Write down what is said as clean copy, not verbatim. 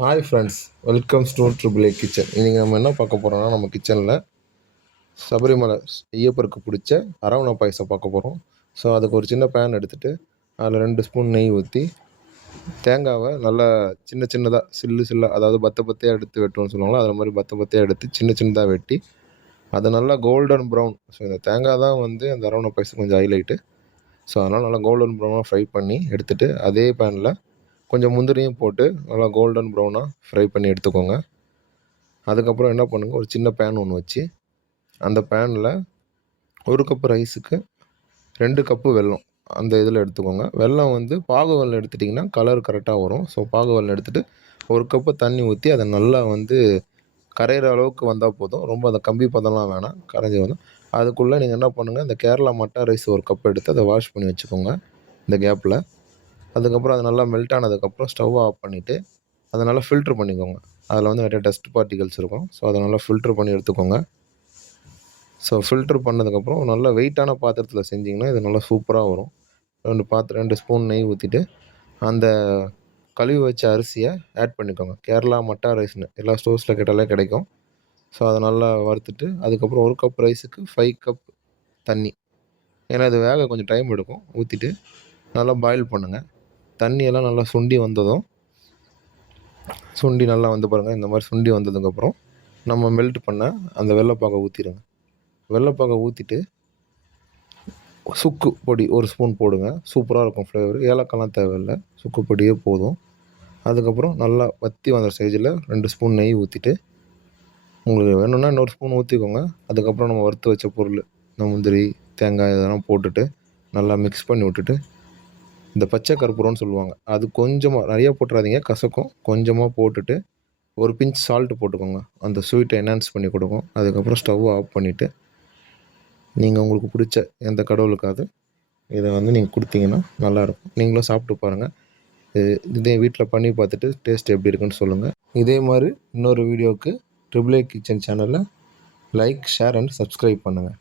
Hi friends, welcomes to triple A kitchen. இன்றைக்கி நம்ம என்ன பார்க்க போகிறோம்னா, நம்ம கிச்சனில் சபரிமலை ஐயப்பருக்கு பிடிச்ச அரவணை பாயசம் பார்க்க போகிறோம். ஸோ அதுக்கு ஒரு சின்ன பேன் எடுத்துகிட்டு அதில் 2 ஸ்பூன் நெய் ஊற்றி தேங்காவை நல்லா சின்ன சின்னதாக சில்லாக, அதாவது பத்தையாக எடுத்து வெட்டுவோம்னு சொல்லுவாங்களோ அது மாதிரி பத்தையாக எடுத்து சின்ன சின்னதாக வெட்டி அதை நல்லா கோல்டன் ப்ரௌன். ஸோ இந்த தேங்காய் தான் வந்து அந்த அரவணை பாயசம் கொஞ்சம் ஹைலைட்டு. ஸோ அதனால் நல்லா கோல்டன் ப்ரௌனாக ஃப்ரை பண்ணி எடுத்துகிட்டு அதே பேனில் கொஞ்சம் முந்திரியும் போட்டு நல்லா கோல்டன் ப்ரௌனாக ஃப்ரை பண்ணி எடுத்துக்கோங்க. அதுக்கப்புறம் என்ன பண்ணுங்கள், ஒரு சின்ன பேன் ஒன்று வச்சு அந்த பேனில் 1 கப்பு ரைஸுக்கு 2 கப்பு வெல்லம் அந்த இதில் எடுத்துக்கோங்க. வெல்லம் வந்து பாகு வெல்லம் எடுத்துட்டிங்கன்னா கலர் கரெக்டாக வரும். ஸோ பாகு வெல்லம் எடுத்துகிட்டு 1 கப்பு தண்ணி ஊற்றி அதை நல்லா வந்து கரையிற அளவுக்கு வந்தால் போதும். ரொம்ப அந்த கம்பி பதம்லாம் வேணாம், கரைஞ்சி வரும். அதுக்குள்ளே நீங்கள் என்ன பண்ணுங்கள், இந்த கேரளா மட்டா ரைஸ் 1 கப் எடுத்து அதை வாஷ் பண்ணி வச்சுக்கோங்க இந்த கேப்பில். அதுக்கப்புறம் அது நல்லா மெல்ட் ஆனதுக்கப்புறம் ஸ்டவ் ஆஃப் பண்ணிவிட்டு அதை நல்லா ஃபில்ட்ரு பண்ணிக்கோங்க. அதில் வந்து நிறைய டஸ்ட் பார்ட்டிகல்ஸ் இருக்கும். ஸோ அதை நல்லா ஃபில்ட்ரு பண்ணி எடுத்துக்கோங்க. ஸோ ஃபில்ட்ரு பண்ணதுக்கப்புறம் நல்லா வெயிட்டான பாத்திரத்தில் செஞ்சிங்கன்னா இது நல்லா சூப்பராக வரும். 2 ஸ்பூன் நெய் ஊற்றிட்டு அந்த கழுவி வச்ச அரிசியை ஆட் பண்ணிக்கோங்க. கேரளா மட்டா ரைஸ்னு எல்லா ஸ்டோர்ஸில் கேட்டாலே கிடைக்கும். ஸோ அதை நல்லா வறுத்துட்டு அதுக்கப்புறம் 1 கப் ரைஸுக்கு 5 கப் தண்ணி, ஏன்னா இது வேக கொஞ்சம் டைம் எடுக்கும், ஊற்றிட்டு நல்லா பாயில் பண்ணுங்கள். தண்ணியெல்லாம் நல்லா சுண்டி வந்ததும் நல்லா வந்து பாருங்கள், இந்த மாதிரி சுண்டி வந்ததுக்கப்புறம் நம்ம மெல்ட் பண்ண அந்த வெள்ளைப்பாகை ஊற்றிடுங்க. வெள்ளைப்பாகை ஊற்றிட்டு சுக்கு பொடி 1 ஸ்பூன் போடுங்க. சூப்பராக இருக்கும் ஃப்ளேவர். ஏலக்காய்லாம் தேவையில்லை, சுக்கு பொடியே போதும். அதுக்கப்புறம் நல்லா வற்றி வந்த ஸ்டேஜில் 2 ஸ்பூன் நெய் ஊற்றிட்டு உங்களுக்கு வேணும்னா இன்னொரு ஸ்பூன் ஊற்றிக்கோங்க. அதுக்கப்புறம் நம்ம வறுத்து வச்ச பொருள் இந்த முந்திரி, தேங்காய் இதெல்லாம் போட்டுட்டு நல்லா மிக்ஸ் பண்ணி விட்டுட்டு இந்த பச்சை கற்பூரம்னு சொல்லுவாங்க, அது கொஞ்சமாக, நிறையா போட்டுறாதீங்க, கசக்கும். கொஞ்சமாக போட்டுட்டு ஒரு பிஞ்ச் சால்ட்டு போட்டுக்கோங்க. அந்த ஸ்வீட்டை என்ஹான்ஸ் பண்ணி கொடுக்கும். அதுக்கப்புறம் ஸ்டவ் ஆஃப் பண்ணிவிட்டு நீங்கள் உங்களுக்கு பிடிச்ச எந்த கடவுளுக்காவது இதை வந்து நீங்கள் கொடுத்தீங்கன்னா நல்லாயிருக்கும். நீங்களும் சாப்பிட்டு பாருங்கள். இதே வீட்டில் பண்ணி பார்த்துட்டு டேஸ்ட் எப்படி இருக்குன்னு சொல்லுங்கள். இதே மாதிரி இன்னொரு வீடியோவுக்கு ட்ரிபிள் ஏ கிச்சன் சேனலை லைக், ஷேர் அண்ட் சப்ஸ்கிரைப் பண்ணுங்கள்.